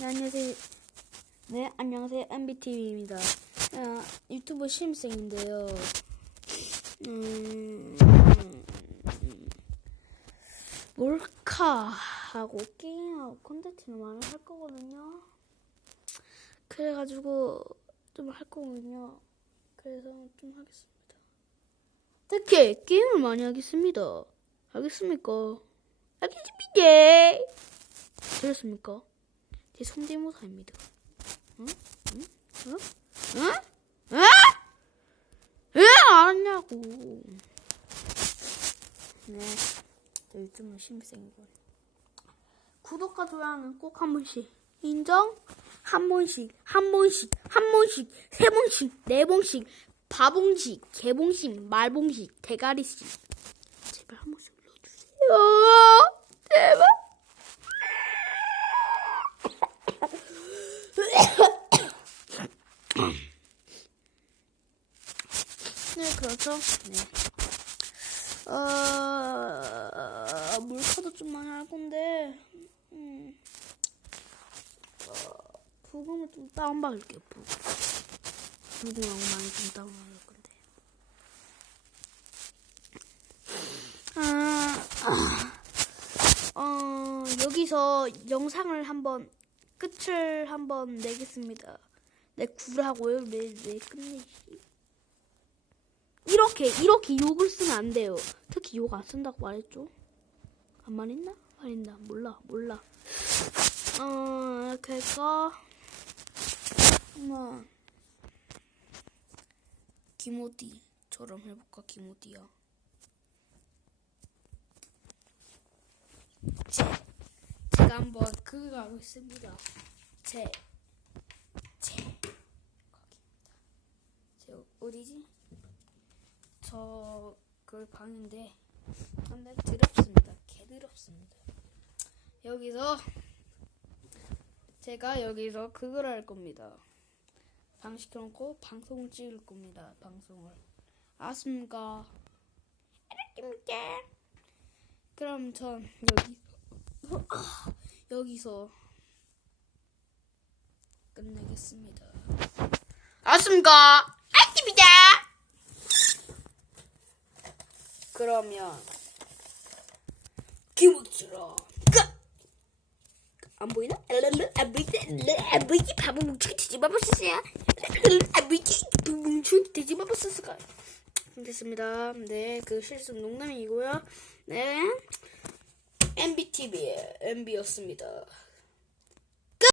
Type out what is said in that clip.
네, 안녕하세요. 네, 안녕하세요. MBTV입니다. 아, 유튜브 신입생인데요. 음, 몰카하고 게임하고 콘텐츠를 많이 할 거거든요. 그래가지고 좀 할 거거든요. 그래서 좀 하겠습니다. 특히 게임을 많이 하겠습니다. 알겠습니까? 알겠습니다. 들었습니까? 제 성대모사입니다. 응? 응? 응? 응? 응? 왜 알았냐고. 네, 저 유튜브 신입생이고. 구독과 좋아요는 꼭 한 번씩. 인정? 한 번씩, 한 번씩, 한 번씩, 세 번씩, 네 번씩, 바봉식, 개봉식, 말봉식, 대가리식. 제발 한 번씩 눌러주세요. 제발. 네, 그렇죠. 네. 어, 물카도 좀 많이 할 건데, 음, 어, 부금을 좀 다운받을게요, 부금. 부금하고 많이 좀 다운받을 건데. 아, 어, 여기서 영상을 한번, 끝을 한번 내겠습니다. 내 구라고요? 왜, 왜 끝내시? 이렇게 이렇게 욕을 쓰면 안 돼요. 특히 욕 안 쓴다고 말했죠. 안 말했나? 말했나? 몰라 몰라. 어 그래서 한번 김호디처럼 해볼까 김호디야. 제 제가 한번 그거 하고 있습니다. 제제 거기입니다. 제 어디지? 저그 방인데 근데 더럽습니다. 개더럽습니다. 여기서 제가 여기서 그걸 할 겁니다. 방 시켜놓고 방송을 찍을 겁니다. 방송을 아십니까? 알았습니까? 그럼 전 여기서 여기서 끝내겠습니다. 아십니까? 알겠습니다. 그러면 기모츠라 안 보이나? 보이지? 바보 뭉치기 뒤집어. 안 보이지? 뭉치기 뒤집어 버렸어. 됐습니다. 네, 그 실수 농담이고요. 네, MBTV MB였습니다.